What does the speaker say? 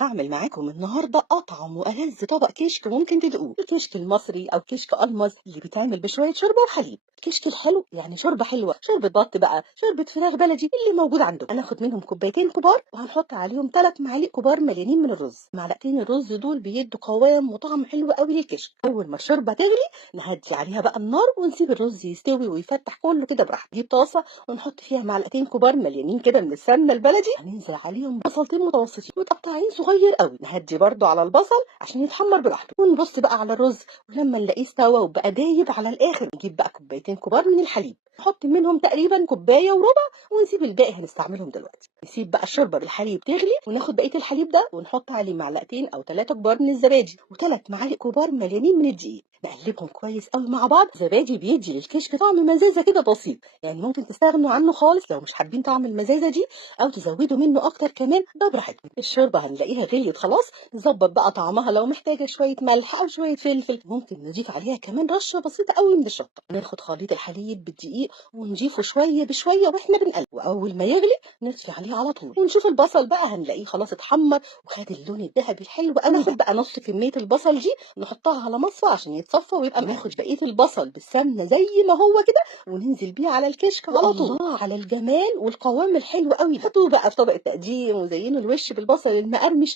هعمل معاكم النهارده أطعم وألذ طبق كشك ممكن تدوقوه، الكشك المصري أو كشك ألمظ اللي بيتعمل بشوية شوربة وحليب. الكشك الحلو يعني شوربة حلوة، شوربة بط بقى، شوربة فراخ بلدي اللي موجود عندكم. هناخد منهم كوبايتين كبار وهنحط عليهم 3 معالق كبار مليانين من الرز. معلقتين الرز دول بيدوا قوام وطعم حلو قوي للكشك. أول ما الشوربة تغلي نهدي عليها بقى النار ونسيب الرز يستوي ويفتح كله كده براحته. نجيب طاسة ونحط فيها معلقتين كبار مليانين كده من السمنة البلدي، هننزل عليهم بصلتين متوسطين متقطعين صغير قوي. نهدي برضو على البصل عشان يتحمر براحته ونبص بقى على الرز، ولما نلاقيه استوى وبقى دايب على الاخر نجيب بقى كوبايتين كبار من الحليب، نحط منهم تقريبا كوبايه وربع ونسيب الباقي هنستعملهم دلوقتي. نسيب بقى الشوربه بالحليب تغلي وناخد بقيه الحليب ده ونحط عليه معلقتين او 3 كبار من الزبادي و3 معالق كبار مليانين من الدقيق. نقلبهم كويس قوي مع بعض. الزبادي بيدي للكشك طعم مزازه كده بسيط، يعني ممكن تستغنوا عنه خالص لو مش حابين طعم المزازه دي، او تزودوا منه اكتر كمان، ده براحتكم. الشوربه هنلاقيها غليت خلاص، نظبط بقى طعمها. لو محتاجه شويه ملح او شويه فلفل ممكن نضيف عليها كمان رشه بسيطه قوي من الشطه. ناخد خليط الحليب بالدقيق ونضيفه شويه بشويه واحنا بنقلب، واول ما يغلي نطفي عليه على طول ونشوف البصل بقى هنلاقيه خلاص اتحمر وخد اللون الذهبي الحلو قوي. ناخد بقى نص كميه البصل دي نحطها على مصفى عشان يتصفى ويبقى ناخد بقيه البصل بالسمنه زي ما هو كده وننزل بيه على الكشك على طول. الله على الجمال والقوام الحلو قوي ده. حطوه بقى في طبق التقديم وزينوا الوش بالبصل المقرمش